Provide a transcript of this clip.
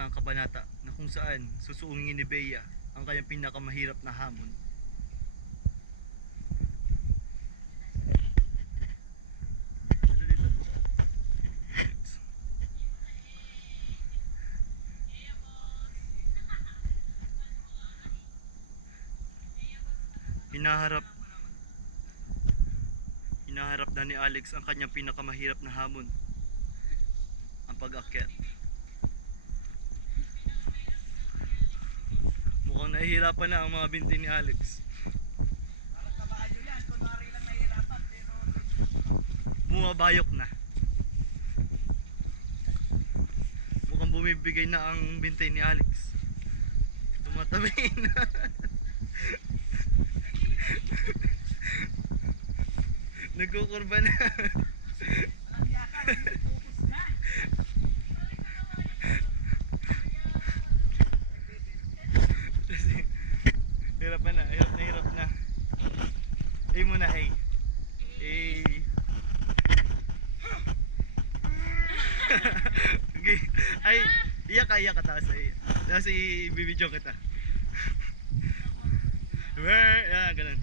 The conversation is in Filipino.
na ang kabanata na kung saan susuungin ni Bea ang kanyang pinakamahirap na hamon. Hinaharap na ni Alex ang kanyang pinakamahirap na hamon, ang pag-akyat. Mukhang nahihirapan na ang mga binti ni Alex. Parang kabayo yan, kunwari lang nahihirapan pero Bumabayok na. Mukhang bumibigay na ang binti ni Alex. Tumatabi na. Nagkukurba na. walang yakan, hindi focus na. Hirap na, hirap na. A muna, A. A. Okay. Ay, iyak ka taas. Tapos i-video kita. Ganun.